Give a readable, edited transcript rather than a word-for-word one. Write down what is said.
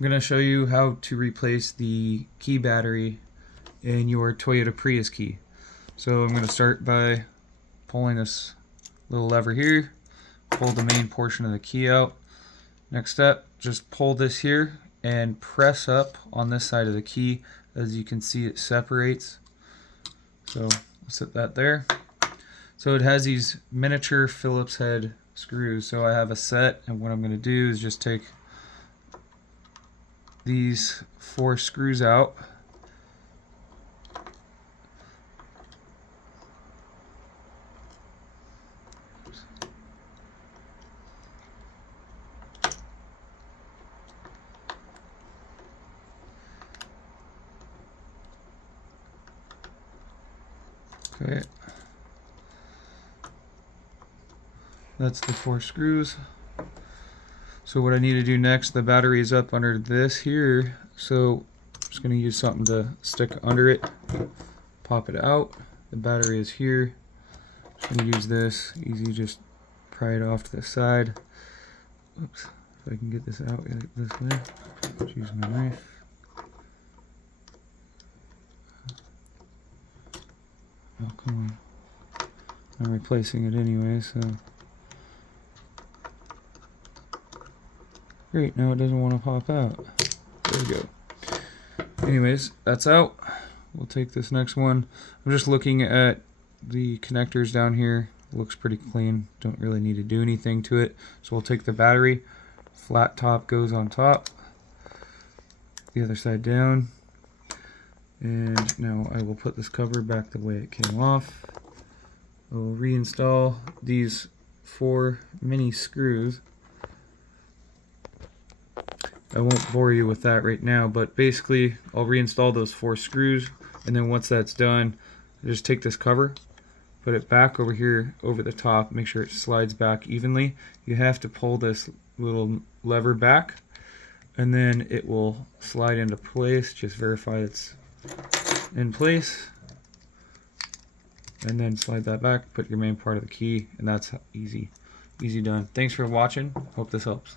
I'm going to show you how to replace the key battery in your Toyota Prius key. So I'm going to start by pulling this little lever here, pull the main portion of the key out. Next step, just pull this here and press up on this side of the key. As you can see, it separates. So I'll set that there. So it has these miniature Phillips head screws. So I have a set, and what I'm going to do is just take these 4 screws out. Okay, that's the 4 screws. So what I need to do next, the battery is up under this here, so I'm just going to use something to stick under it, pop it out. The battery is here. I'm going to use this, easy, just pry it off to the side. Oops, if I can get this out this way, just use my knife. Oh, come on. I'm replacing it anyway, so. Great, now it doesn't want to pop out. There we go. Anyways, that's out. We'll take this next one. I'm just looking at the connectors down here. Looks pretty clean. Don't really need to do anything to it. So we'll take the battery. Flat top goes on top. The other side down. And now I will put this cover back the way it came off. I will reinstall these 4 mini screws. I won't bore you with that right now, but basically I'll reinstall those 4 screws, and then once that's done, I just take this cover, put it back over here over the top, make sure it slides back evenly. You have to pull this little lever back, and then it will slide into place. Just verify it's in place, and then slide that back, put your main part of the key, and that's easy done. Thanks for watching. Hope this helps.